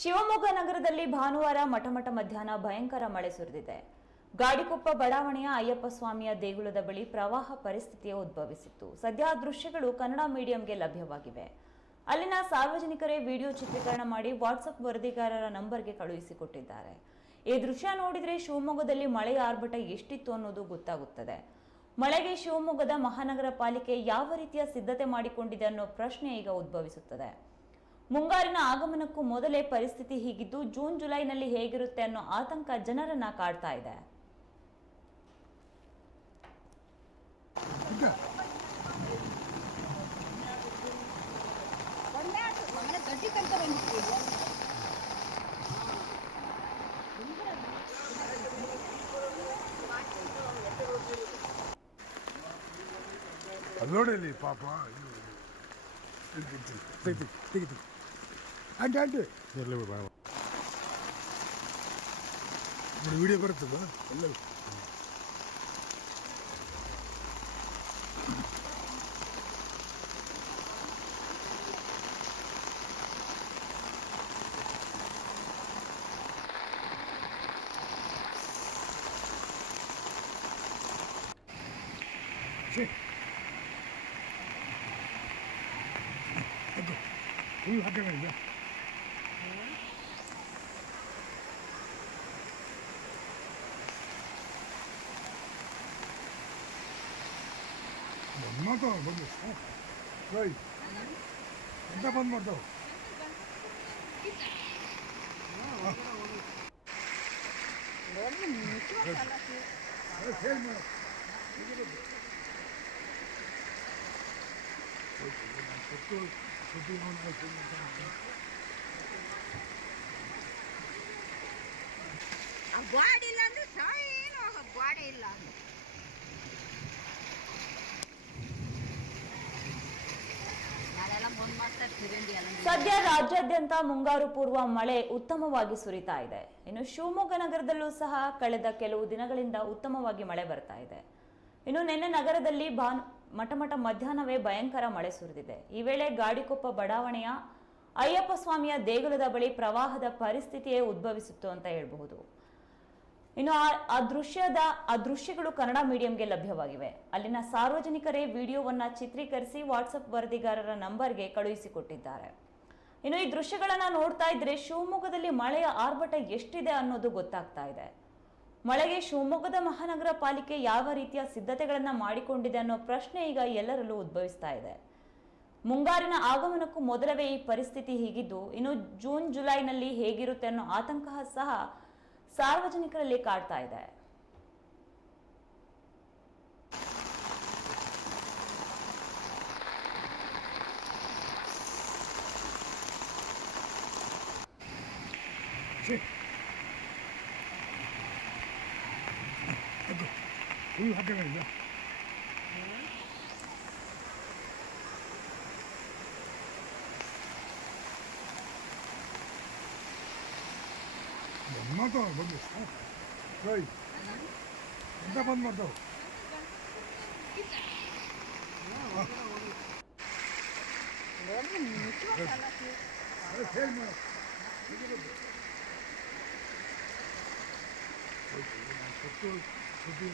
ಶಿವಮೊಗ್ಗ ನಗರದಲ್ಲಿ ಭಾನುವಾರ ಮಠಮಠ ಮಧ್ಯಾಹ್ನ ಭಯಂಕರ ಮಳೆ ಸುರಿದಿದೆ. ಗಾಡಿಕೊಪ್ಪ ಬಡಾವಣೆಯ ಅಯ್ಯಪ್ಪ ಸ್ವಾಮಿಯ ದೇಗುಲದ ಬಳಿ ಪ್ರವಾಹ ಪರಿಸ್ಥಿತಿಯ ಉದ್ಭವಿಸಿತ್ತು. ಸದ್ಯ ದೃಶ್ಯಗಳು ಕನ್ನಡ ಮೀಡಿಯಂಗೆ ಲಭ್ಯವಾಗಿವೆ. ಅಲ್ಲಿನ ಸಾರ್ವಜನಿಕರೇ ವಿಡಿಯೋ ಚಿತ್ರೀಕರಣ ಮಾಡಿ ವಾಟ್ಸಪ್ ವರದಿಗಾರರ ನಂಬರ್ಗೆ ಕಳುಹಿಸಿಕೊಟ್ಟಿದ್ದಾರೆ. ಈ ದೃಶ್ಯ ನೋಡಿದರೆ ಶಿವಮೊಗ್ಗದಲ್ಲಿ ಮಳೆಯ ಆರ್ಭಟ ಎಷ್ಟಿತ್ತು ಅನ್ನೋದು ಗೊತ್ತಾಗುತ್ತದೆ. ಮಳೆಗೆ ಶಿವಮೊಗ್ಗದ ಮಹಾನಗರ ಪಾಲಿಕೆ ಯಾವ ರೀತಿಯ ಸಿದ್ಧತೆ ಮಾಡಿಕೊಂಡಿದೆ ಅನ್ನೋ ಪ್ರಶ್ನೆ ಈಗ ಉದ್ಭವಿಸುತ್ತದೆ. ಮುಂಗಾರಿನ ಆಗಮನಕ್ಕೂ ಮೊದಲೇ ಪರಿಸ್ಥಿತಿ ಹೀಗಿದ್ದು, ಜೂನ್, ಜುಲೈನಲ್ಲಿ ಹೇಗಿರುತ್ತೆ ಅನ್ನೋ ಆತಂಕ ಜನರನ್ನ ಕಾಡ್ತಾ ಇದೆ. ನೋಡಲಿ ಪಾಪ ತೆಗಿತು ತೆಗಿತು ஆண்டாண்டு ఇప్పుడు వీడియో పెడుతుందా పిల్లలు Thank you. ಮಾಡ್ತಾವ ಬಂದು ಓಯ್ ಎಂತ ಬಂದ್ ಮಾಡ್ತಾವ ಹೇಳಿ ಮೇಡಮ್ ಕೊಟ್ಟು ಇಲ್ಲ ಅಂದ್ರೆ ಏನು ಇಲ್ಲ. ಸದ್ಯ ರಾಜ್ಯಾದ್ಯಂತ ಮುಂಗಾರು ಪೂರ್ವ ಮಳೆ ಉತ್ತಮವಾಗಿ ಸುರಿತಾ ಇದೆ. ಇನ್ನು ಶಿವಮೊಗ್ಗ ನಗರದಲ್ಲೂ ಸಹ ಕಳೆದ ಕೆಲವು ದಿನಗಳಿಂದ ಉತ್ತಮವಾಗಿ ಮಳೆ ಬರ್ತಾ ಇದೆ. ಇನ್ನು ನಿನ್ನೆ ನಗರದಲ್ಲಿ ಭಾನು ಮಠಮಠ ಮಧ್ಯಾಹ್ನವೇ ಭಯಂಕರ ಮಳೆ ಸುರಿದಿದೆ. ಈ ವೇಳೆ ಗಾಡಿಕೊಪ್ಪ ಬಡಾವಣೆಯ ಅಯ್ಯಪ್ಪ ಸ್ವಾಮಿಯ ದೇಗುಲದ ಬಳಿ ಪ್ರವಾಹದ ಪರಿಸ್ಥಿತಿಯೇ ಉದ್ಭವಿಸಿತ್ತು ಅಂತ ಹೇಳಬಹುದು. ಇನ್ನು ಆ- ದೃಶ್ಯದ, ಆ ದೃಶ್ಯಗಳು ಕನ್ನಡ ಮೀಡಿಯಂಗೆ ಲಭ್ಯವಾಗಿವೆ. ಅಲ್ಲಿನ ಸಾರ್ವಜನಿಕರೇ ವಿಡಿಯೋವನ್ನ ಚಿತ್ರೀಕರಿಸಿ ವಾಟ್ಸಪ್ ವರದಿಗಾರರ ನಂಬರ್ಗೆ ಕಳುಹಿಸಿಕೊಟ್ಟಿದ್ದಾರೆ. ಇನ್ನು ಈ ದೃಶ್ಯಗಳನ್ನು ನೋಡ್ತಾ ಇದ್ರೆ ಶಿವಮೊಗ್ಗದಲ್ಲಿ ಮಳೆಯ ಆರ್ಭಟ ಎಷ್ಟಿದೆ ಅನ್ನೋದು ಗೊತ್ತಾಗ್ತಾ ಇದೆ. ಮಳೆಗೆ ಶಿವಮೊಗ್ಗದ ಮಹಾನಗರ ಪಾಲಿಕೆ ಯಾವ ರೀತಿಯ ಸಿದ್ಧತೆಗಳನ್ನು ಮಾಡಿಕೊಂಡಿದೆ ಅನ್ನೋ ಪ್ರಶ್ನೆ ಈಗ ಎಲ್ಲರಲ್ಲೂ ಉದ್ಭವಿಸ್ತಾ ಇದೆ. ಮುಂಗಾರಿನ ಆಗಮನಕ್ಕೂ ಮೊದಲವೇ ಈ ಪರಿಸ್ಥಿತಿ ಹೀಗಿದ್ದು, ಇನ್ನು ಜೂನ್, ಜುಲೈನಲ್ಲಿ ಹೇಗಿರುತ್ತೆ ಅನ್ನೋ ಆತಂಕ ಸಹ ಸಾರ್ವಜನಿಕರಲ್ಲಿ ಕಾಡ್ತಾ ಇದೆ ಛೇ ಅದು ಫುಲ್ ಹಾಕಿಲ್ಲ ಬಂದ್ మాట్లాడు బండి రోయ్ ఎంత బంద్ పడతావు చుట్టూ చుట్టూ